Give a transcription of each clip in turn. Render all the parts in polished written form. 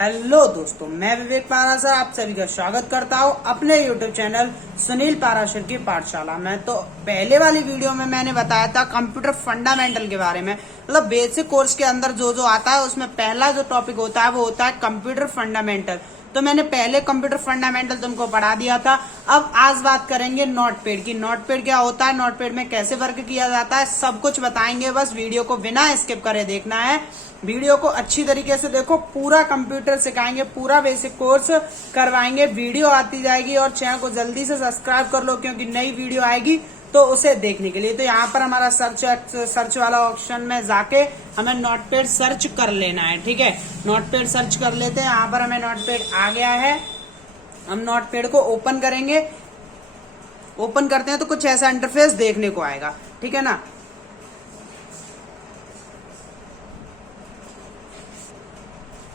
Hello दोस्तों, मैं विवेक पाराशर आप सभी का स्वागत करता हूं अपने यूट्यूब चैनल सुनील पाराशर की पाठशाला में। तो पहले वाली वीडियो में मैंने बताया था कंप्यूटर फंडामेंटल के बारे में, मतलब बेसिक कोर्स के अंदर जो जो आता है उसमें पहला जो टॉपिक होता है वो होता है कंप्यूटर फंडामेंटल। तो मैंने पहले कंप्यूटर फंडामेंटल तुमको पढ़ा दिया था। अब आज बात करेंगे नोटपैड की। नोटपैड क्या होता है, नोटपैड में कैसे वर्क किया जाता है, सब कुछ बताएंगे। बस वीडियो को बिना स्किप करे देखना है, वीडियो को अच्छी तरीके से देखो। पूरा कंप्यूटर सिखाएंगे, पूरा बेसिक कोर्स करवाएंगे, वीडियो आती जाएगी। और चैनल को जल्दी से सब्सक्राइब कर लो क्योंकि नई वीडियो आएगी तो उसे देखने के लिए। तो यहाँ पर हमारा सर्च वाला ऑप्शन में जाके हमें नोटपैड सर्च कर लेना है। ठीक है, नोटपैड सर्च कर लेते हैं। यहाँ पर हमें नोटपैड आ गया है, हम नोटपैड को ओपन करेंगे। ओपन करते हैं तो कुछ ऐसा इंटरफेस देखने को आएगा। ठीक है ना,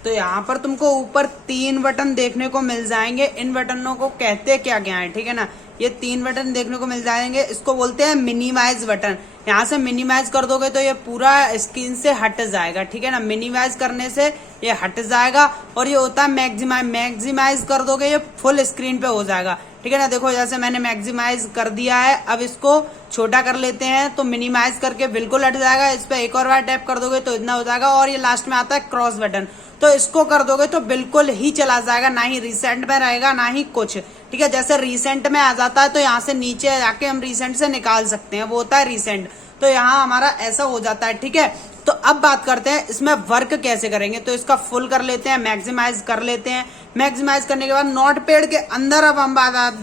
तो यहाँ पर तुमको ऊपर 3 बटन देखने को मिल जाएंगे। इन बटनों को कहते क्या क्या है, ठीक है ना, ये 3 बटन देखने को मिल जाएंगे। इसको बोलते हैं मिनिमाइज बटन। यहाँ से मिनिमाइज कर दोगे तो ये पूरा स्क्रीन से हट जाएगा। ठीक है ना, मिनिमाइज करने से ये हट जाएगा। और ये होता है मैक्सिमाइज, मैक्सिमाइज कर दोगे ये फुल स्क्रीन पे हो जाएगा। ठीक है ना, देखो जैसे मैंने मैक्सिमाइज कर दिया है। अब इसको छोटा कर लेते हैं तो मिनिमाइज करके बिल्कुल हट जाएगा। इस पे एक और बार टैप कर दोगे तो इतना हो जाएगा। और ये लास्ट में आता है क्रॉस बटन, तो इसको कर दोगे तो बिल्कुल ही चला जाएगा, ना ही रिसेंट में रहेगा ना ही कुछ। ठीक है, जैसे रिसेंट में आ जाता है तो यहाँ से नीचे जाके हम रिसेंट से निकाल सकते हैं, वो होता है रिसेंट। तो यहाँ हमारा ऐसा हो जाता है। ठीक है, तो अब बात करते हैं इसमें वर्क कैसे करेंगे। तो इसका फुल कर लेते हैं, मैक्सिमाइज कर लेते हैं। मैक्सिमाइज करने के बाद नोटपैड के अंदर अब हम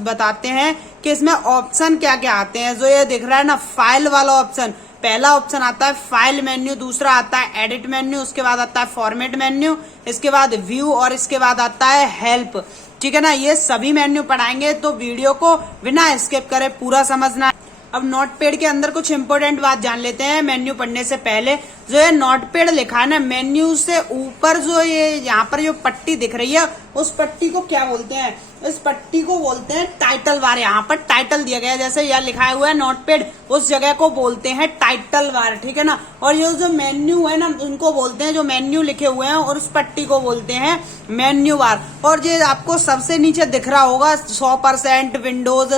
बताते हैं कि इसमें ऑप्शन क्या क्या आते हैं। जो ये दिख रहा है ना, फाइल वाला ऑप्शन, पहला ऑप्शन आता है फाइल मेन्यू, दूसरा आता है एडिट मेन्यू, उसके बाद आता है फॉर्मेट मेन्यू, इसके बाद व्यू और इसके बाद आता है हेल्प। ठीक है ना, ये सभी मेन्यू पढ़ाएंगे तो वीडियो को बिना स्किप करे पूरा समझना। अब नोटपैड के अंदर कुछ इंपोर्टेंट बात जान लेते हैं मेन्यू पढ़ने से पहले। जो ये नोटपैड लिखा है ना, मेन्यू से ऊपर जो ये यहाँ पर जो पट्टी दिख रही है, उस पट्टी को क्या बोलते हैं? इस पट्टी को बोलते हैं टाइटल बार। यहाँ पर टाइटल दिया गया है, जैसे यह लिखा हुआ है नोटपैड, उस जगह को बोलते हैं टाइटल बार। ठीक है ना, और ये जो मेन्यू है ना, उनको बोलते हैं, जो मेन्यू लिखे हुए हैं, और उस पट्टी को बोलते हैं मेन्यू बार। और ये आपको सबसे नीचे दिख रहा होगा 100% विंडोज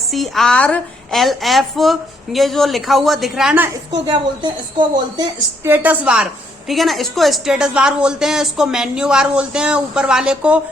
CRLF, ये जो लिखा हुआ दिख रहा है ना, इसको क्या बोलते हैं? इसको बोलते हैं स्टेटस बार। ठीक है ना, इसको स्टेटस बार बोलते हैं, इसको मेन्यू बार बोलते हैं, ऊपर वाले को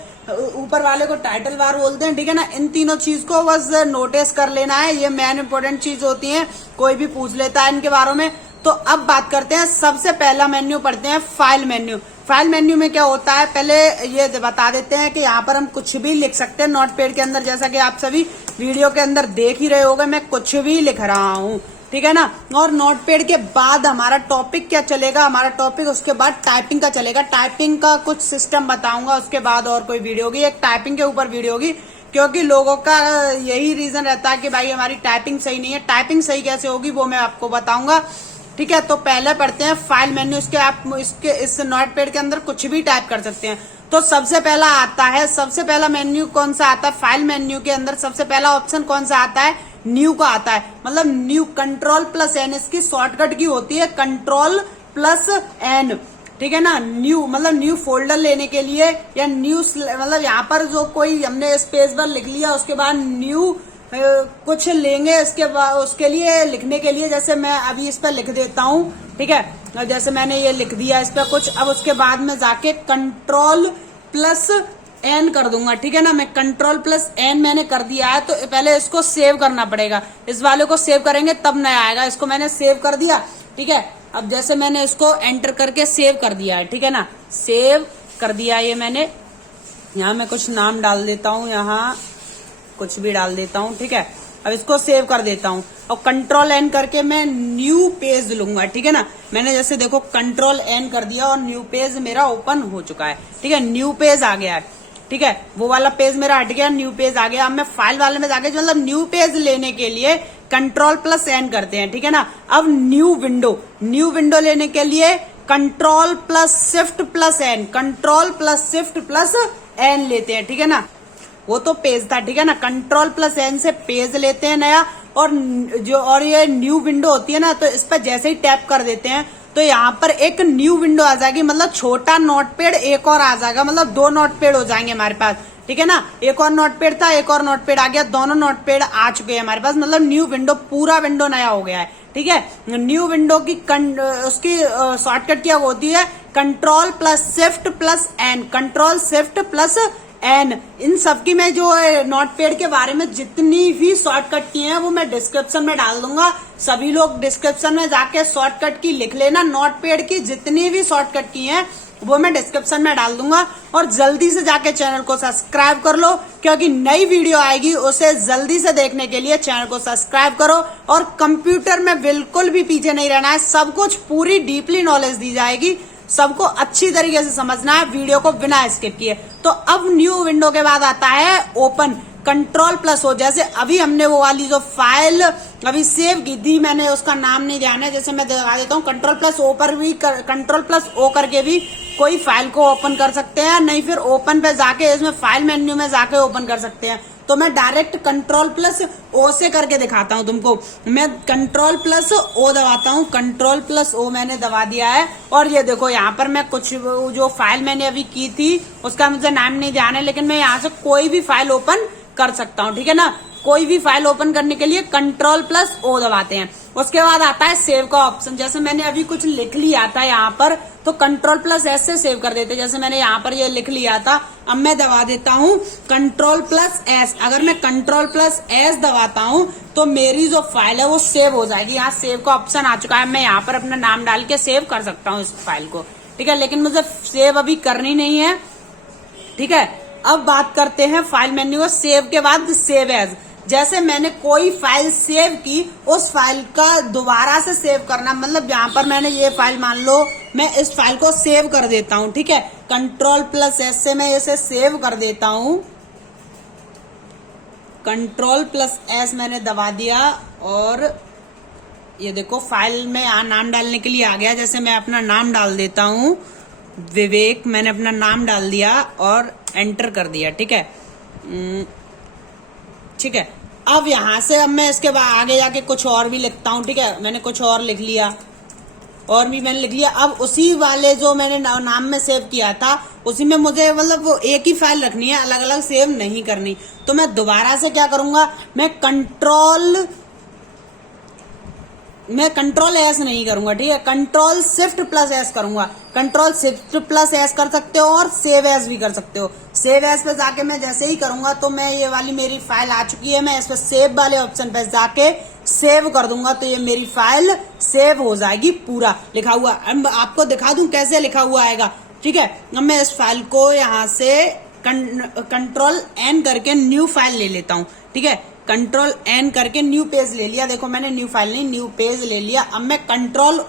टाइटल बार बोलते हैं। ठीक है ना, इन तीनों चीज को बस नोटिस कर लेना है, ये मेन इंपोर्टेंट चीज होती है, कोई भी पूछ लेता है इनके बारे में। तो अब बात करते हैं, सबसे पहला मेन्यू पढ़ते हैं फाइल मेन्यू। फाइल मेन्यू में क्या होता है पहले ये बता देते हैं कि यहाँ पर हम कुछ भी लिख सकते हैं नोटपैड के अंदर, जैसा कि आप सभी वीडियो के अंदर देख ही रहे होगे, मैं कुछ भी लिख रहा हूँ। ठीक है ना, और नोटपैड के बाद हमारा टॉपिक क्या चलेगा? हमारा टॉपिक उसके बाद टाइपिंग का चलेगा। टाइपिंग का कुछ सिस्टम बताऊंगा, उसके बाद और कोई वीडियो होगी, एक टाइपिंग के ऊपर वीडियो होगी, क्योंकि लोगों का यही रीजन रहता है कि भाई हमारी टाइपिंग सही नहीं है। टाइपिंग सही कैसे होगी वो मैं आपको बताऊंगा। ठीक है, तो पहले पढ़ते हैं फाइल मेन्यू। इस नोटपैड के अंदर कुछ भी टाइप कर सकते हैं। तो सबसे पहला आता है, सबसे पहला मेन्यू कौन सा आता है? फाइल मेन्यू के अंदर सबसे पहला ऑप्शन कौन सा आता है? न्यू का आता है, मतलब न्यू, Ctrl+N इसकी शॉर्टकट की होती है, Ctrl+N। ठीक है ना, न्यू मतलब न्यू फोल्डर लेने के लिए, या न्यू मतलब यहाँ पर जो कोई हमने स्पेस बार लिख लिया, उसके बाद न्यू कुछ लेंगे, उसके लिए लिखने के लिए, जैसे मैं अभी इस पर लिख देता हूँ। ठीक है, जैसे मैंने ये लिख दिया इस पर कुछ, अब उसके बाद में जाके Ctrl+N कर दूंगा। ठीक है ना, मैं Ctrl+N मैंने कर दिया है, तो पहले इसको सेव करना पड़ेगा। इस वाले को सेव करेंगे तब नया आएगा। इसको मैंने सेव कर दिया। ठीक है, अब जैसे मैंने इसको एंटर करके सेव कर दिया है। ठीक है ना, सेव कर दिया ये मैंने। यहाँ मैं कुछ नाम डाल देता हूँ, यहाँ कुछ भी डाल देता हूँ। ठीक है, अब इसको सेव कर देता हूँ और Ctrl+N करके मैं न्यू पेज लूंगा। ठीक है ना, मैंने जैसे देखो Ctrl+N कर दिया और न्यू पेज मेरा ओपन हो चुका है। ठीक है, न्यू पेज आ गया है। ठीक है, वो वाला पेज मेरा हट गया, न्यू पेज आ गया। अब मैं फाइल वाले में जाके मतलब न्यू पेज लेने के लिए Ctrl+N करते हैं। ठीक है ना, अब न्यू विंडो लेने के लिए Ctrl+Shift+N, Ctrl+Shift+N लेते हैं। ठीक है ना, वो तो पेज था। ठीक है ना, Ctrl+N से पेज लेते हैं नया, और ये न्यू विंडो होती है ना, तो इस पर जैसे ही टैप कर देते हैं तो यहाँ पर एक न्यू विंडो आ जाएगी, मतलब छोटा नोटपैड एक और आ जाएगा, मतलब 2 नोटपैड हो जाएंगे हमारे पास, ठीक है ना। एक और नोटपैड था, एक और नोटपैड आ गया, दोनों नोटपैड आ चुके हैं हमारे पास, मतलब न्यू विंडो, पूरा विंडो नया हो गया है, ठीक है। न्यू विंडो की उसकी शॉर्टकट क्या होती है, control plus shift plus N, control shift plus N. इन सबकी मैं जो नोटपैड के बारे में जितनी भी शॉर्टकट की हैं वो मैं डिस्क्रिप्शन में डाल दूंगा, सभी लोग डिस्क्रिप्शन में जाके शॉर्टकट की लिख लेना। नोटपैड की जितनी भी शॉर्टकट की हैं वो मैं डिस्क्रिप्शन में डाल दूंगा, और जल्दी से जाके चैनल को सब्सक्राइब कर लो, क्योंकि नई वीडियो आएगी उसे जल्दी से देखने के लिए चैनल को सब्सक्राइब करो। और कंप्यूटर में बिल्कुल भी पीछे नहीं रहना है, सब कुछ पूरी डीपली नॉलेज दी जाएगी, सबको अच्छी तरीके से समझना है वीडियो को बिना स्किप किए। तो अब न्यू विंडो के बाद आता है ओपन, कंट्रोल प्लस ओ। जैसे अभी हमने वो वाली जो फाइल अभी सेव की थी, मैंने उसका नाम नहीं ध्यान है, जैसे मैं दिखा देता हूँ, कंट्रोल प्लस ओ पर भी कंट्रोल प्लस ओ करके भी कोई फाइल को ओपन कर सकते हैं, नहीं फिर ओपन पे जाके इसमें फाइल मेन्यू में जाके ओपन कर सकते हैं। तो मैं डायरेक्ट कंट्रोल प्लस ओ से करके दिखाता हूं तुमको। मैं कंट्रोल प्लस ओ दबाता हूं, कंट्रोल प्लस ओ मैंने दबा दिया है, और ये देखो यहाँ पर मैं कुछ जो फाइल मैंने अभी की थी उसका मुझे नाम नहीं ध्यान है, लेकिन मैं यहाँ से कोई भी फाइल ओपन कर सकता हूँ, ठीक है ना। कोई भी फाइल ओपन करने के लिए कंट्रोल प्लस ओ दबाते हैं। उसके बाद आता है सेव का ऑप्शन। जैसे मैंने अभी कुछ लिख लिया था यहाँ पर, तो कंट्रोल प्लस एस से सेव कर देते। जैसे मैंने यहाँ पर ये लिख लिया था, अब मैं दबा देता हूँ कंट्रोल प्लस एस। अगर मैं कंट्रोल प्लस एस दबाता हूँ तो मेरी जो फाइल है वो सेव हो जाएगी। यहाँ सेव का ऑप्शन आ चुका है, मैं यहाँ पर अपना नाम डाल के सेव कर सकता हूँ इस फाइल को, ठीक है। लेकिन मुझे सेव अभी करनी नहीं है, ठीक है। अब बात करते हैं फाइल मेन्यू, सेव के बाद सेव एज। जैसे मैंने कोई फाइल सेव की, उस फाइल का दोबारा से सेव करना, मतलब यहाँ पर मैंने ये फाइल, मान लो मैं इस फाइल को सेव कर देता हूँ, ठीक है। कंट्रोल प्लस एस से मैं इसे सेव कर देता हूँ, कंट्रोल प्लस एस मैंने दबा दिया, और ये देखो फाइल में नाम डालने के लिए आ गया। जैसे मैं अपना नाम डाल देता हूँ विवेक, मैंने अपना नाम डाल दिया और एंटर कर दिया, ठीक है, ठीक है। अब यहां से अब मैं इसके बाद आगे जाके कुछ और भी लिखता हूं, ठीक है। मैंने कुछ और लिख लिया, और भी मैंने लिख लिया। अब उसी वाले जो मैंने नाम में सेव किया था उसी में मुझे मतलब वो एक ही फाइल रखनी है, अलग अलग सेव नहीं करनी। तो मैं दोबारा से क्या करूंगा, मैं कंट्रोल एस नहीं करूंगा, ठीक है, कंट्रोल शिफ्ट प्लस एस करूंगा। कंट्रोल शिफ्ट प्लस एस कर सकते हो और सेव एस भी कर सकते हो। सेव एस पे जाके मैं जैसे ही करूंगा तो मैं ये वाली मेरी फाइल आ चुकी है, मैं इस पे सेव वाले ऑप्शन पे जाके सेव कर दूंगा तो ये मेरी फाइल सेव हो जाएगी, पूरा लिखा हुआ। अब आपको दिखा दूं कैसे लिखा हुआ आएगा, ठीक है। अब मैं इस फाइल को यहाँ से कंट्रोल एन करके न्यू फाइल ले लेता हूँ, ठीक है। कंट्रोल एन करके न्यू पेज ले लिया, देखो मैंने न्यू फाइल नहीं न्यू पेज ले लिया। अब मैं कंट्रोल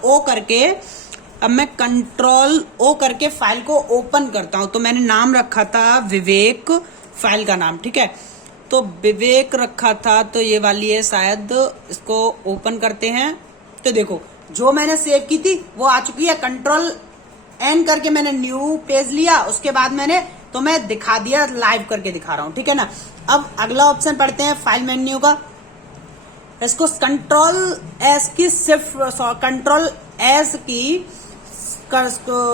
ओ करके फाइल को ओपन करता हूं। तो मैंने नाम रखा था विवेक, फाइल का नाम, ठीक है। तो विवेक रखा था, तो ये वाली है शायद, इसको ओपन करते हैं। तो देखो जो मैंने सेव की थी वो आ चुकी है। कंट्रोल एन करके मैंने न्यू पेज लिया, उसके बाद मैं दिखा दिया, लाइव करके दिखा रहा हूं, ठीक है ना। अब अगला ऑप्शन पढ़ते हैं फाइल मेन्यू का। इसको कंट्रोल एस की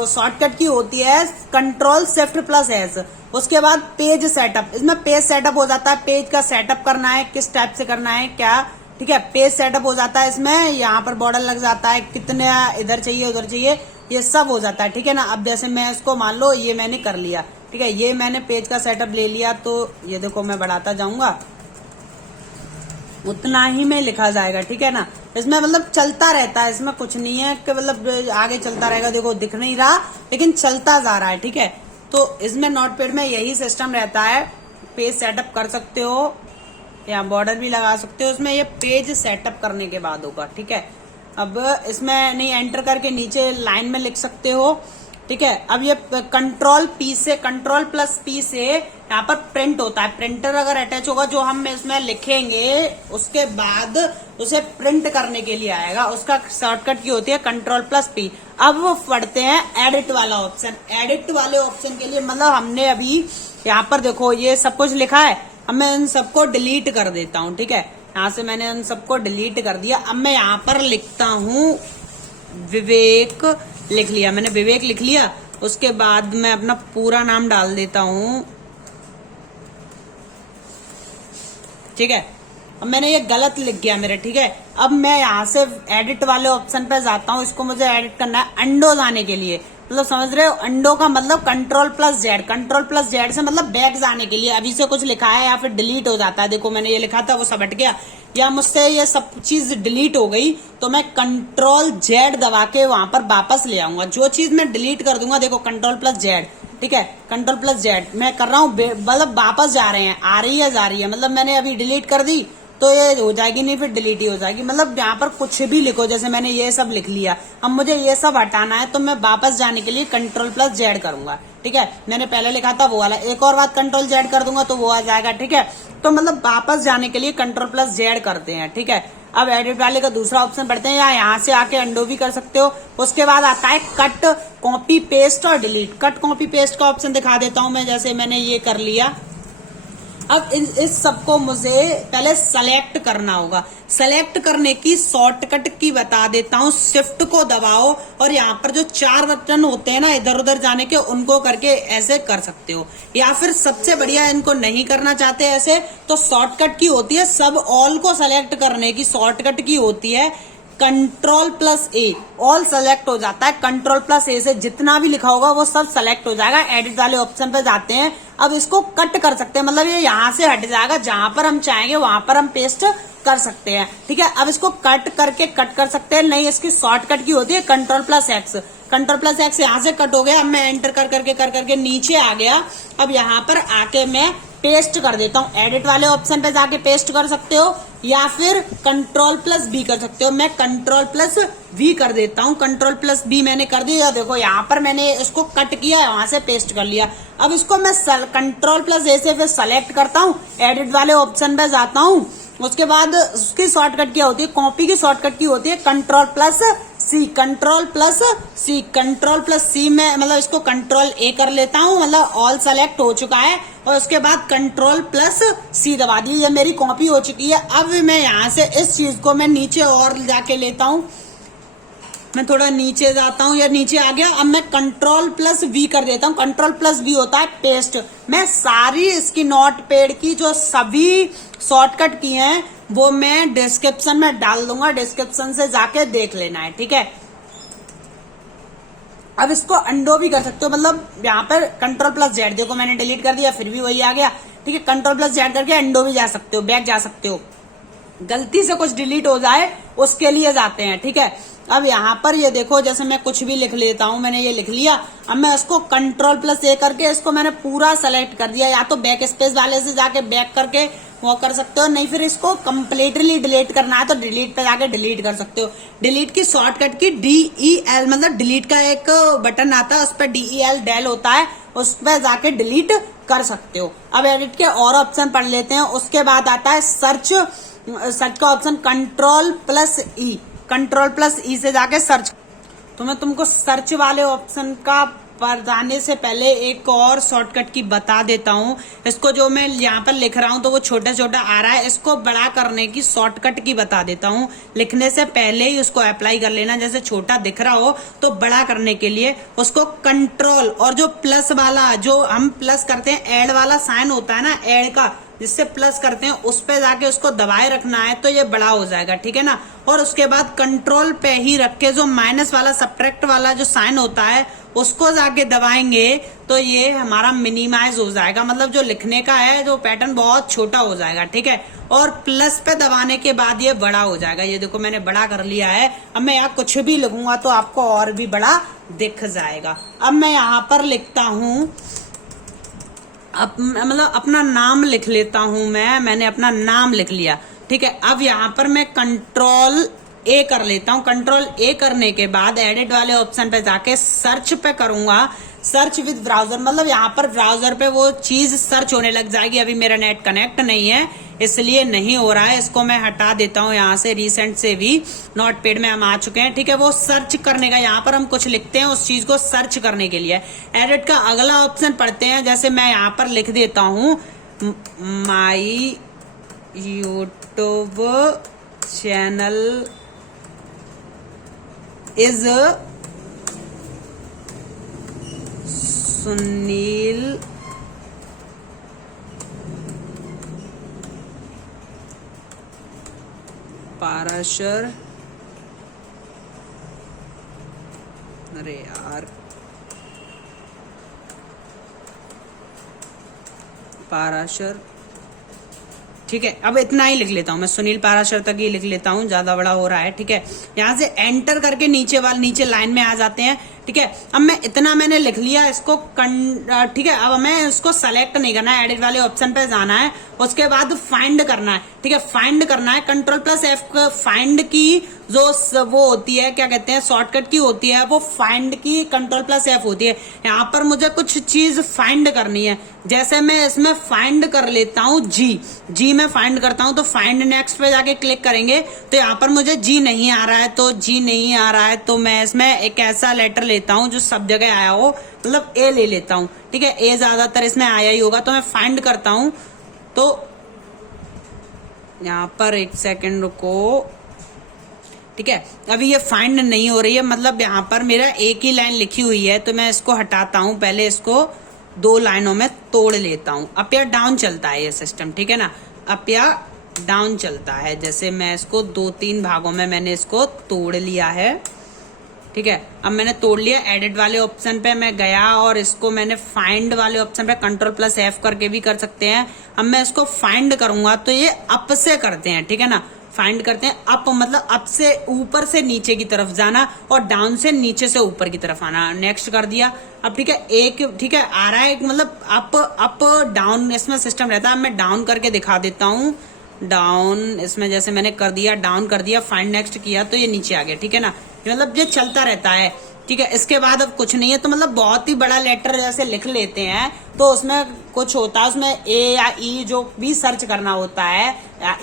शॉर्टकट की होती है कंट्रोल शिफ्ट प्लस एस। उसके बाद पेज सेटअप, इसमें पेज सेटअप हो जाता है, पेज का सेटअप करना है, किस टाइप से करना है क्या, ठीक है। पेज सेटअप हो जाता है, इसमें यहाँ पर बॉर्डर लग जाता है, कितने इधर चाहिए उधर चाहिए, ये सब हो जाता है, ठीक है ना। अब जैसे मैं इसको मान लो ये मैंने कर लिया, ठीक है, ये मैंने पेज का सेटअप ले लिया। तो ये देखो मैं बढ़ाता जाऊंगा उतना ही में लिखा जाएगा, ठीक है ना। इसमें मतलब चलता रहता है, इसमें कुछ नहीं है कि मतलब आगे चलता रहेगा, देखो दिख नहीं रहा लेकिन चलता जा रहा है, ठीक है। तो इसमें नोटपैड में यही सिस्टम रहता है, पेज सेटअप कर सकते हो या बॉर्डर भी लगा सकते हो। इसमें ये पेज सेटअप करने के बाद होगा, ठीक है। अब इसमें नहीं, एंटर करके नीचे लाइन में लिख सकते हो, ठीक है। अब ये कंट्रोल प्लस पी से यहाँ पर प्रिंट होता है, प्रिंटर अगर अटैच होगा जो हम इसमें लिखेंगे उसके बाद उसे प्रिंट करने के लिए आएगा, उसका शॉर्टकट की होती है कंट्रोल प्लस पी। अब वो पढ़ते हैं एडिट वाला ऑप्शन। एडिट वाले ऑप्शन के लिए मतलब हमने अभी यहाँ पर देखो ये सब कुछ लिखा है, अब मैं इन सबको डिलीट कर देता हूँ, ठीक है। यहाँ से मैंने इन सबको डिलीट कर दिया। अब मैं यहाँ पर लिखता हूँ विवेक लिख लिया, मैंने विवेक लिख लिया। उसके बाद मैं अपना पूरा नाम डाल देता हूं, ठीक है। अब मैंने ये गलत लिख गया मेरे, ठीक है। अब मैं यहाँ से एडिट वाले ऑप्शन पे जाता हूँ, इसको मुझे एडिट करना है अंडोज आने के लिए, मतलब समझ रहे हो, अंडो का मतलब कंट्रोल+Z, कंट्रोल+Z से मतलब बैक जाने के लिए। अभी से कुछ लिखा है या फिर डिलीट हो जाता है, देखो मैंने ये लिखा था वो सब हट गया, या मुझसे ये सब चीज डिलीट हो गई, तो मैं कंट्रोल+Z दबा के वहां पर वापस ले आऊंगा। जो चीज मैं डिलीट कर दूंगा, देखो कंट्रोल+Z, ठीक है, कंट्रोल+Z मैं कर रहा हूँ, मतलब वापस जा रहे हैं, आ रही है जा रही है, मतलब मैंने अभी डिलीट कर दी तो ये हो जाएगी, नहीं फिर डिलीट ही हो जाएगी। मतलब यहाँ पर कुछ भी लिखो, जैसे मैंने ये सब लिख लिया, अब मुझे ये सब हटाना है तो मैं वापस जाने के लिए कंट्रोल+Z करूंगा, ठीक है। मैंने पहले लिखा था वो वाला, एक और बात कंट्रोल+Z कर दूंगा तो वो आ जाएगा, ठीक है। तो मतलब वापस जाने के लिए कंट्रोल+Z करते हैं, ठीक है। अब एडिट वाले का दूसरा ऑप्शन पढ़ते हैं, या यहाँ से आके अंडो भी कर सकते हो। उसके बाद आता है कट, कॉपी पेस्ट और डिलीट। कट कॉपी पेस्ट का ऑप्शन दिखा देता हूं मैं, जैसे मैंने ये कर लिया। अब इस सबको मुझे पहले सेलेक्ट करना होगा। सेलेक्ट करने की शॉर्टकट की बता देता हूँ, शिफ्ट को दबाओ और यहाँ पर जो 4 बटन होते हैं ना इधर उधर जाने के, उनको करके ऐसे कर सकते हो। या फिर सबसे बढ़िया, इनको नहीं करना चाहते ऐसे तो शॉर्टकट की होती है, सब ऑल को सेलेक्ट करने की शॉर्टकट की होती है कंट्रोल+A, ऑल सेलेक्ट हो जाता है। कंट्रोल+A से जितना भी लिखा होगा वो सब सेलेक्ट हो जाएगा। एडिट वाले ऑप्शन पे जाते हैं, अब इसको कट कर सकते हैं, मतलब ये यहाँ से हट जाएगा, जहां पर हम चाहेंगे वहां पर हम पेस्ट कर सकते हैं, ठीक है। अब इसको कट करके कट कर सकते हैं, नहीं इसकी शॉर्टकट की होती है कंट्रोल+X। कंट्रोल+X यहाँ से कट हो गया। अब मैं एंटर कर करके नीचे आ गया। अब यहाँ पर आके मैं पेस्ट कर देता हूँ। एडिट वाले ऑप्शन पे जाके पेस्ट कर सकते हो या फिर कंट्रोल+V कर सकते हो। मैं कंट्रोल+V कर देता हूँ। कंट्रोल+V मैंने कर दिया, देखो यहाँ पर मैंने इसको कट किया है, वहां से पेस्ट कर लिया। अब इसको मैं कंट्रोल+A से फिर सेलेक्ट करता हूँ, एडिट वाले ऑप्शन पे जाता हूँ। उसके बाद उसकी शॉर्टकट क्या होती है, कॉपी की शॉर्टकट की होती है कंट्रोल+C। कंट्रोल+C में मतलब इसको कंट्रोल+A कर लेता हूँ, मतलब ऑल सेलेक्ट हो चुका है। और उसके बाद कंट्रोल+C दबा दी, ये मेरी कॉपी हो चुकी है। अब मैं यहाँ से इस चीज को मैं नीचे और जाके लेता हूँ, मैं थोड़ा नीचे जाता हूँ, या नीचे आ गया। अब मैं कंट्रोल+V कर देता हूँ। कंट्रोल+V होता है पेस्ट। मैं सारी इसकी नोटपैड की जो सभी शॉर्टकट की हैं वो मैं डिस्क्रिप्शन में डाल दूंगा, डिस्क्रिप्शन से जाके देख लेना है, ठीक है। अब इसको अंडो भी कर सकते हो, मतलब यहाँ पर कंट्रोल+Z, देखो मैंने डिलीट कर दिया फिर भी वही आ गया, ठीक है। कंट्रोल+Z करके अंडो भी जा सकते हो, बैक जा सकते हो। गलती से कुछ डिलीट हो जाए उसके लिए जाते हैं, ठीक है। अब यहाँ पर ये देखो, जैसे मैं कुछ भी लिख लेता हूँ, मैंने ये लिख लिया। अब मैं इसको कंट्रोल+A करके इसको मैंने पूरा सेलेक्ट कर दिया। या तो बैक स्पेस वाले से जाके बैक करके वो कर सकते हो, नहीं फिर इसको कंप्लीटली डिलीट करना है तो डिलीट पे जाके डिलीट कर सकते हो। डिलीट की शॉर्टकट की DEL, मतलब डिलीट का एक बटन आता है, उस पर DEL डेल होता है, उस पर जाके डिलीट कर सकते हो। अब एडिट के और ऑप्शन पढ़ लेते हैं। उसके बाद आता है सर्च का ऑप्शन कंट्रोल+E। कंट्रोल+E से जाके सर्च, तो मैं तुमको सर्च वाले ऑप्शन का पर जाने से पहले एक और शॉर्टकट की बता देता हूँ। इसको जो मैं यहाँ पर लिख रहा हूँ तो वो छोटा छोटा आ रहा है, इसको बड़ा करने की शॉर्टकट की बता देता हूँ। लिखने से पहले ही उसको अप्लाई कर लेना, जैसे छोटा दिख रहा हो तो बड़ा करने के लिए उसको कंट्रोल और जो प्लस वाला, जो हम प्लस करते हैं, ऐड वाला साइन होता है ना, ऐड का जिससे प्लस करते हैं, उस पे जाके उसको दबाए रखना है तो ये बड़ा हो जाएगा, ठीक है ना। और उसके बाद कंट्रोल पे ही रख के जो माइनस वाला सब्ट्रैक्ट वाला जो साइन होता है उसको जाके दबाएंगे तो ये हमारा मिनिमाइज हो जाएगा, मतलब जो लिखने का है जो पैटर्न बहुत छोटा हो जाएगा, ठीक है। और प्लस पे दबाने के बाद ये बड़ा हो जाएगा। ये देखो मैंने बड़ा कर लिया है। अब मैं यहाँ कुछ भी लिखूंगा तो आपको और भी बड़ा दिख जाएगा। अब मैं यहाँ पर लिखता हूँ, मतलब अपना नाम लिख लेता हूं। मैंने अपना नाम लिख लिया, ठीक है। अब यहाँ पर मैं कंट्रोल+A कर लेता हूँ। कंट्रोल+A करने के बाद एडिट वाले ऑप्शन पे जाके सर्च पे करूंगा, सर्च विद ब्राउजर, मतलब यहाँ पर ब्राउजर पे वो चीज सर्च होने लग जाएगी। अभी मेरा नेट कनेक्ट नहीं है इसलिए नहीं हो रहा है, इसको मैं हटा देता हूँ यहाँ से। रिसेंट से भी नोटपैड में हम आ चुके हैं, ठीक है। वो सर्च करने का, यहाँ पर हम कुछ लिखते हैं उस चीज को सर्च करने के लिए। एडिट का अगला ऑप्शन पढ़ते हैं, जैसे मैं यहाँ पर लिख देता हूँ my YouTube channel is Sunil Parashar, अरे यार पाराशर, ठीक है। अब इतना ही लिख लेता हूं मैं, सुनील पाराशर तक ही लिख लेता हूं, ज्यादा बड़ा हो रहा है, ठीक है। यहां से एंटर करके नीचे लाइन में आ जाते हैं, ठीक है। अब मैं इतना मैंने लिख लिया इसको, ठीक है। अब हमें इसको सेलेक्ट नहीं करना है, एडिट वाले ऑप्शन पे जाना है, उसके बाद फाइंड करना है, ठीक है। फाइंड करना है, Ctrl+F फाइंड की जो वो होती है, क्या कहते हैं, शॉर्टकट की होती है, वो फाइंड की Ctrl+F होती है। यहाँ पर मुझे कुछ चीज फाइंड करनी है, जैसे मैं इसमें फाइंड कर लेता हूँ जी में फाइंड करता हूँ, तो फाइंड नेक्स्ट पे जाके क्लिक करेंगे तो यहाँ पर मुझे जी नहीं आ रहा है, तो जी नहीं आ रहा है तो मैं इसमें एक ऐसा लेटर लेता हूँ जो सब जगह आया हो, मतलब ए ले लेता हूँ, ठीक है। ए ज्यादातर इसमें आया ही होगा, तो मैं फाइंड करता हूँ। तो यहाँ पर एक सेकंड रुको, ठीक है। अभी ये फाइंड नहीं हो रही है, मतलब यहाँ पर मेरा एक ही लाइन लिखी हुई है, तो मैं इसको हटाता हूँ, पहले इसको 2 लाइनों में तोड़ लेता हूँ। अप या डाउन चलता है ये सिस्टम, ठीक है ना, अप या डाउन चलता है। जैसे मैं इसको 2-3 भागों में मैंने इसको तोड़ लिया है, ठीक है। अब मैंने तोड़ लिया, एडिट वाले ऑप्शन पे मैं गया और इसको मैंने फाइंड वाले ऑप्शन पे Ctrl+F करके भी कर सकते हैं। अब मैं इसको फाइंड करूंगा तो ये अप से करते हैं, ठीक है ना, फाइंड करते हैं अप, मतलब अप से ऊपर से नीचे की तरफ जाना और डाउन से नीचे से ऊपर की तरफ आना। नेक्स्ट कर दिया। अब ठीक है, एक ठीक है आ रहा है, मतलब अप डाउन इसमें सिस्टम रहता है। अब मैं डाउन करके दिखा देता हूँ, डाउन इसमें जैसे मैंने कर दिया, डाउन कर दिया, फाइंड नेक्स्ट किया तो ये नीचे आ गया, ठीक है ना। मतलब ये चलता रहता है, ठीक है। इसके बाद अब कुछ नहीं है, तो मतलब बहुत ही बड़ा लेटर जैसे लिख लेते हैं तो उसमें कुछ होता है, उसमें ए या ई जो भी सर्च करना होता है,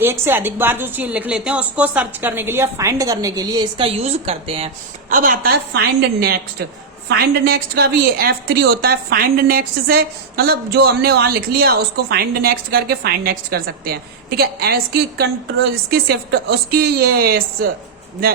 एक से अधिक बार जो चीज लिख लेते हैं उसको सर्च करने के लिए, फाइंड करने के लिए इसका यूज करते हैं। अब आता है फाइंड नेक्स्ट। फाइंड नेक्स्ट का भी ये F3 होता है। फाइंड नेक्स्ट से मतलब जो हमने वहां लिख लिया उसको फाइंड नेक्स्ट करके फाइंड नेक्स्ट कर सकते हैं, ठीक है। इसकी कंट्रोल, इसकी शिफ्ट, उसकी ये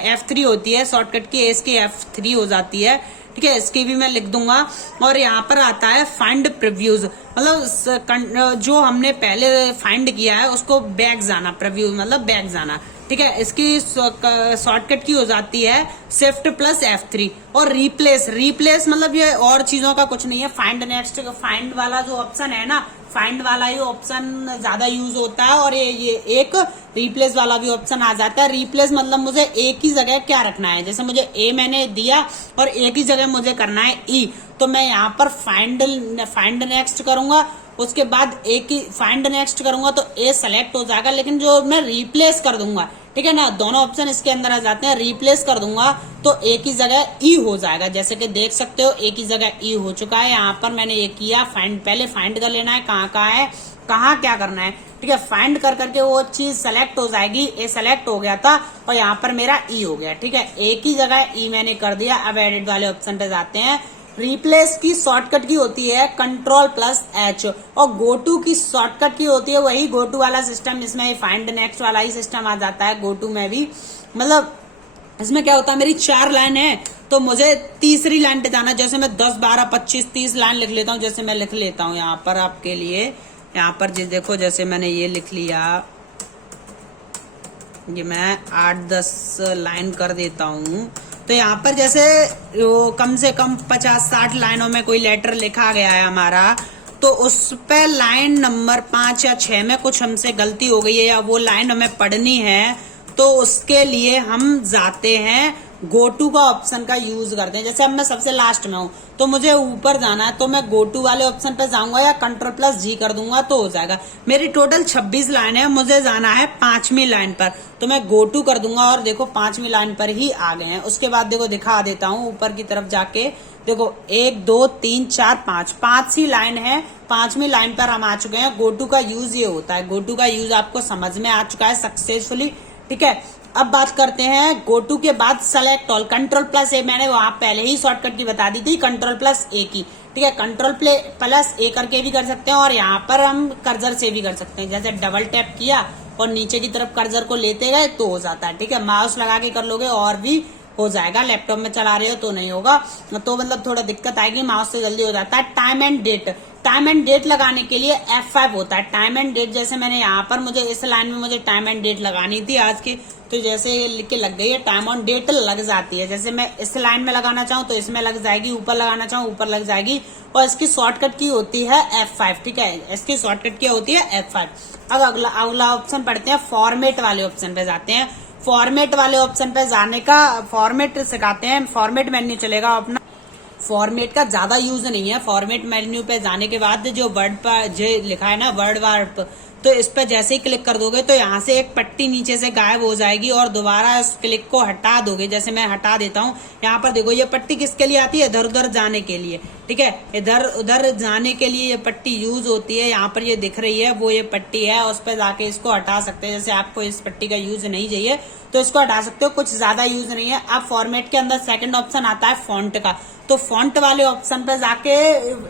F3 होती है, शॉर्टकट की इसकी F3 हो जाती है, ठीक है। इसकी भी मैं लिख दूंगा। और यहाँ पर आता है फाइंड प्रीव्यूज, मतलब जो हमने पहले फाइंड किया है उसको बैक जाना, प्रीव्यू मतलब बैक जाना, ठीक है। इसकी शॉर्टकट की हो जाती है Shift+F3। और रिप्लेस मतलब ये और चीजों का कुछ नहीं है। फाइंड नेक्स्ट, फाइंड वाला जो ऑप्शन है ना, फाइंड वाला ही ऑप्शन ज्यादा यूज होता है, और ये एक रिप्लेस वाला भी ऑप्शन आ जाता है। रिप्लेस मतलब मुझे एक ही जगह क्या रखना है, जैसे मुझे ए मैंने दिया और एक ही जगह मुझे करना है ई, तो मैं यहाँ पर फाइंड नेक्स्ट करूंगा, उसके बाद ए की फाइंड नेक्स्ट करूंगा तो ए सेलेक्ट हो जाएगा, लेकिन जो मैं रिप्लेस कर दूंगा, ठीक है ना, दोनों ऑप्शन इसके अंदर आ जाते हैं। रिप्लेस कर दूंगा तो ए की जगह ई हो जाएगा, जैसे कि देख सकते हो ए की जगह ई हो चुका है। यहाँ पर मैंने ये किया, फाइंड, पहले फाइंड कर लेना है कहाँ है, कहाँ क्या करना है, ठीक है। फाइंड कर करके वो चीज सेलेक्ट हो जाएगी, ए सेलेक्ट हो गया था और यहाँ पर मेरा ई हो गया, ठीक है। ए की जगह ई मैंने कर दिया। अब एडिट वाले ऑप्शन पे जाते हैं। रिप्लेस की शॉर्टकट की होती है Ctrl+H और गोटू की शॉर्टकट की होती है वही गोटू वाला सिस्टम, जिसमें फाइंड नेक्स्ट वाला ही सिस्टम आ जाता है गोटू में भी। मतलब इसमें क्या होता है, मेरी 4 लाइन है तो मुझे तीसरी लाइन पे जाना, जैसे मैं 10, 12, 25, 30 लाइन लिख लेता हूँ, जैसे मैं लिख लेता हूँ यहाँ पर आपके लिए। यहाँ पर देखो, जैसे मैंने ये लिख लिया, ये मैं 8-10 लाइन कर देता हूँ। तो यहाँ पर जैसे कम से कम 50-60 लाइनों में कोई लेटर लिखा गया है हमारा, तो उस पे लाइन नंबर 5 या 6 में कुछ हमसे गलती हो गई है या वो लाइन हमें पढ़नी है, तो उसके लिए हम जाते हैं गोटू का ऑप्शन का यूज करते हैं। जैसे अब मैं सबसे लास्ट में हूँ तो मुझे ऊपर जाना है, तो मैं गोटू वाले ऑप्शन पे जाऊंगा या Ctrl+G कर दूंगा तो हो जाएगा। मेरी टोटल 26 लाइन है, मुझे जाना है 5वीं लाइन पर, तो मैं गोटू कर दूंगा और देखो 5वीं लाइन पर ही आ गए हैं। उसके बाद देखो दिखा देता हूँ ऊपर की तरफ जाके, देखो 1, 2, 3, 4, 5 ही लाइन है। 5वीं लाइन पर हम आ चुके हैं। गोटू का यूज ये होता है, गोटू का यूज आपको समझ में आ चुका है सक्सेसफुली, ठीक है। अब बात करते हैं गोटू के बाद सेलेक्ट ऑल, Ctrl+A, मैंने वहां पहले ही शॉर्टकट की बता दी थी, Ctrl+A की, ठीक है। Ctrl+A करके भी कर सकते हैं और यहाँ पर हम कर्सर से भी कर सकते हैं, जैसे डबल टैप किया और नीचे की तरफ कर्सर को लेते गए तो हो जाता है, ठीक है। माउस लगा के कर लोगे और भी हो जाएगा। लैपटॉप में चला रहे हो तो नहीं होगा, तो मतलब थोड़ा दिक्कत आएगी। माउस से जल्दी हो जाता है। Time and date, time and date लगाने के लिए F5 होता है। टाइम एंड डेट जैसे मैंने यहाँ पर मुझे इस लाइन में मुझे टाइम एंड डेट लगानी थी आज की, तो जैसे लिख के लग गई है, टाइम ऑन डेट लग जाती है। जैसे मैं इस लाइन में लगाना चाहूँ तो इसमें लग जाएगी, ऊपर लगाना चाहूँ ऊपर लग जाएगी। और इसकी शॉर्टकट की होती है F5, ठीक है, इसकी शॉर्टकट की होती है F5। अब अगला ऑप्शन पढ़ते हैं, फॉर्मेट वाले ऑप्शन पे जाते हैं। फॉर्मेट वाले ऑप्शन पे जाने का फॉर्मेट सिखाते हैं। फॉर्मेट मेन्यू चलेगा अपना, फॉर्मेट का ज्यादा यूज नहीं है। फॉर्मेट मेन्यू पे जाने के बाद जो वर्ड पर जो लिखा है ना वर्ड वार्प, तो इस पर जैसे ही क्लिक कर दोगे तो यहाँ से एक पट्टी नीचे से गायब हो जाएगी और दोबारा इस क्लिक को हटा दोगे। जैसे मैं हटा देता हूँ, यहाँ पर देखो ये पट्टी किसके लिए आती है, इधर उधर जाने के लिए, ठीक है, इधर उधर जाने के लिए ये पट्टी यूज होती है। यहाँ पर ये दिख रही है, वो ये पट्टी है, उस पर जाके इसको हटा सकते हैं। जैसे आपको इस पट्टी का यूज नहीं चाहिए तो इसको हटा सकते हो, कुछ ज्यादा यूज नहीं है। अब फॉर्मेट के अंदर सेकंड ऑप्शन आता है फॉन्ट का, तो फॉन्ट वाले ऑप्शन पे जाके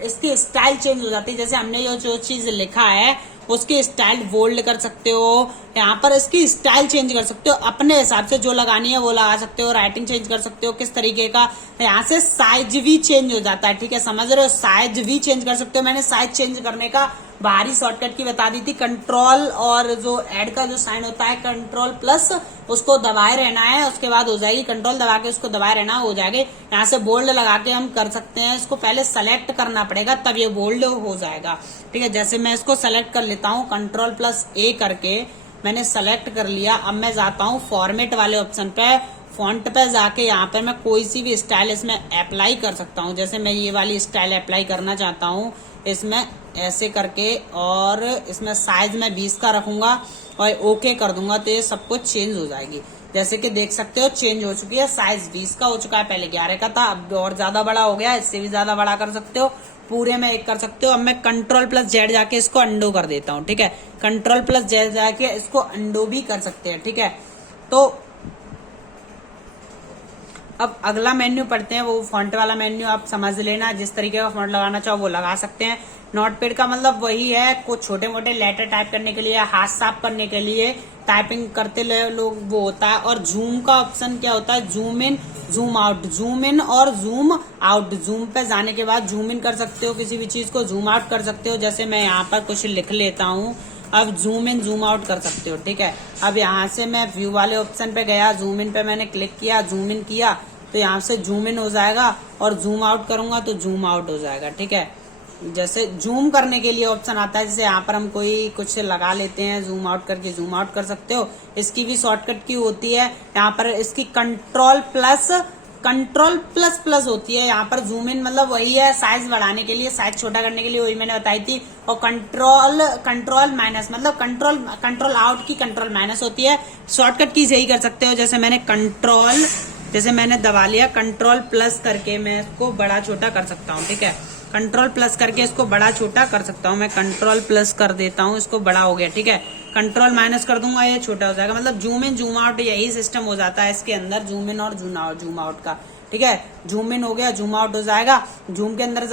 इसकी स्टाइल चेंज हो जाती है। जैसे हमने जो चीज लिखा है उसकी स्टाइल बोल्ड कर सकते हो, यहाँ पर इसकी स्टाइल चेंज कर सकते हो, अपने हिसाब से जो लगानी है वो लगा सकते हो। राइटिंग चेंज कर सकते हो किस तरीके का, यहाँ से साइज भी चेंज हो जाता है, ठीक है, समझ रहे हो, साइज भी चेंज कर सकते हो। मैंने साइज चेंज करने का बाहरी शॉर्टकट की बता दी थी, कंट्रोल और जो ऐड का जो साइन होता है कंट्रोल प्लस उसको दबाए रहना है, उसके बाद हो जाएगी। कंट्रोल दबा के उसको दबाए रहना, हो जाएगा। यहाँ से बोल्ड लगा के हम कर सकते हैं। इसको पहले सेलेक्ट करना पड़ेगा तब ये बोल्ड हो जाएगा, ठीक है। जैसे मैं इसको सेलेक्ट कर लेता हूँ, कंट्रोल प्लस A करके मैंने सेलेक्ट कर लिया। अब मैं जाता हूँ फॉर्मेट वाले ऑप्शन पे, फॉन्ट पे जाके यहाँ पे मैं कोई सी भी स्टाइल इसमें अप्लाई कर सकता हूँ। जैसे मैं ये वाली स्टाइल अप्लाई करना चाहता हूँ, इसमें ऐसे करके, और इसमें साइज मैं 20 का रखूंगा और ओके कर दूंगा तो ये सब कुछ चेंज हो जाएगी। जैसे कि देख सकते हो चेंज हो चुकी है, साइज 20 का हो चुका है, पहले 11 का था, अब और ज्यादा बड़ा हो गया, इससे भी ज्यादा बड़ा कर सकते हो, पूरे में एक कर सकते हो। अब मैं कंट्रोल प्लस जेड जाके इसको अंडो कर देता हूँ, ठीक है, कंट्रोल प्लस जेड जाके इसको अंडो भी कर सकते हैं, ठीक है। तो अब अगला मेन्यू पढ़ते हैं, वो फॉन्ट वाला मेन्यू आप समझ लेना, जिस तरीके का फॉन्ट लगाना चाहो वो लगा सकते हैं। नोटपैड का मतलब वही है, कुछ छोटे मोटे लेटर टाइप करने के लिए, हाथ साफ करने के लिए, टाइपिंग करते लोग वो होता है। और जूम का ऑप्शन क्या होता है, zoom in zoom out, zoom in और जूम आउट। जूम पे जाने के बाद जूम इन कर सकते हो, किसी भी चीज को जूम आउट कर सकते हो। जैसे मैं यहाँ पर कुछ लिख लेता हूँ, अब जूम इन जूम आउट कर सकते हो, ठीक है। अब यहाँ से मैं व्यू वाले ऑप्शन पे गया, जूम इन पे मैंने क्लिक किया, जूम इन किया तो यहाँ से जूम इन हो जाएगा, और जूम आउट करूंगा तो जूम आउट हो जाएगा, ठीक है। जैसे जूम करने के लिए ऑप्शन आता है, जैसे यहाँ पर हम कोई कुछ लगा लेते हैं, जूम आउट करके जूम आउट कर सकते हो। इसकी भी शॉर्टकट की होती है, यहाँ पर इसकी कंट्रोल प्लस प्लस होती है। यहाँ पर जूम इन मतलब वही है, साइज बढ़ाने के लिए, साइज छोटा करने के लिए, वही मैंने बताई थी। और कंट्रोल माइनस मतलब कंट्रोल आउट की कंट्रोल माइनस होती है। शॉर्टकट कीज यही कर सकते हो, जैसे मैंने दबा लिया, कंट्रोल प्लस करके मैं इसको बड़ा छोटा कर सकता हूँ, ठीक है, कंट्रोल प्लस करके इसको बड़ा छोटा कर सकता हूँ। मैं कंट्रोल प्लस कर देता हूँ, इसको बड़ा हो गया, ठीक है। कंट्रोल माइनस कर दूंगा, ये छोटा हो जाएगा। मतलब जूम इन जूम आउट यही सिस्टम हो जाता है इसके अंदर, जूम इन और जूम आउट का, ठीक है। जूम इन हो गया, जूम आउट हो जाएगा। जूम के अंदर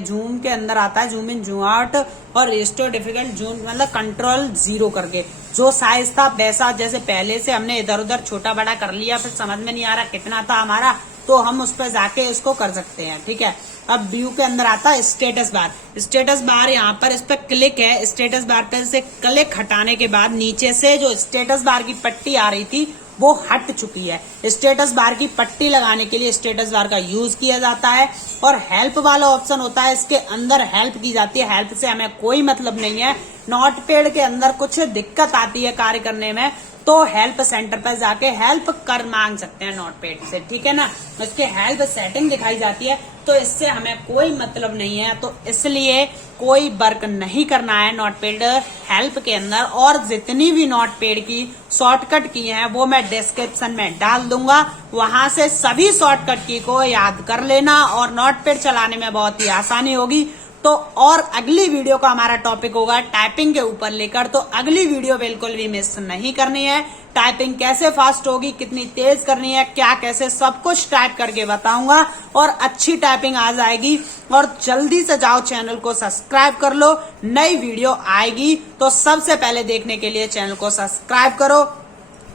जूम के अंदर आता है जूम इन जूम आउट, और रेस्टोर डिफिकल्ट जूम मतलब कंट्रोल 0 करके, जो साइज था वैसा, जैसे पहले से हमने इधर उधर छोटा बड़ा कर लिया, फिर समझ में नहीं आ रहा कितना था हमारा, तो हम उस पर जाके इसको कर सकते हैं, ठीक है। अब व्यू के अंदर आता है स्टेटस बार। स्टेटस बार यहाँ पर इस पर क्लिक है, स्टेटस बार पे से क्लिक हटाने के बाद नीचे से जो स्टेटस बार की पट्टी आ रही थी वो हट चुकी है। स्टेटस बार की पट्टी लगाने के लिए स्टेटस बार का यूज किया जाता है। और हेल्प वाला ऑप्शन होता है, इसके अंदर हेल्प की जाती है। हेल्प से हमें कोई मतलब नहीं है। नोटपैड के अंदर कुछ दिक्कत आती है कार्य करने में तो हेल्प सेंटर पर जाके हेल्प कर मांग सकते हैं नोटपैड से, ठीक है ना। इसके हेल्प सेटिंग दिखाई जाती है, तो इससे हमें कोई मतलब नहीं है, तो इसलिए कोई वर्क नहीं करना है नोटपैड हेल्प के अंदर। और जितनी भी नोटपैड की शॉर्टकट की हैं वो मैं डिस्क्रिप्शन में डाल दूंगा, वहां से सभी शॉर्टकट की को याद कर लेना और नोटपैड चलाने में बहुत ही आसानी होगी। तो और अगली वीडियो का हमारा टॉपिक होगा टाइपिंग के ऊपर लेकर, तो अगली वीडियो बिल्कुल भी मिस नहीं करनी है। टाइपिंग कैसे फास्ट होगी, कितनी तेज करनी है, क्या कैसे, सब कुछ टाइप करके बताऊंगा और अच्छी टाइपिंग आ जाएगी। और जल्दी से जाओ चैनल को सब्सक्राइब कर लो, नई वीडियो आएगी तो सबसे पहले देखने के लिए चैनल को सब्सक्राइब करो।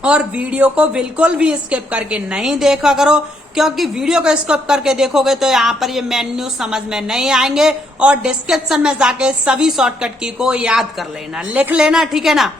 और वीडियो को बिल्कुल भी स्किप करके नहीं देखा करो, क्योंकि वीडियो को स्किप करके देखोगे तो यहाँ पर ये मेन्यू समझ में नहीं आएंगे। और डिस्क्रिप्शन में जाके सभी शॉर्टकट की को याद कर लेना, लिख लेना, ठीक है ना।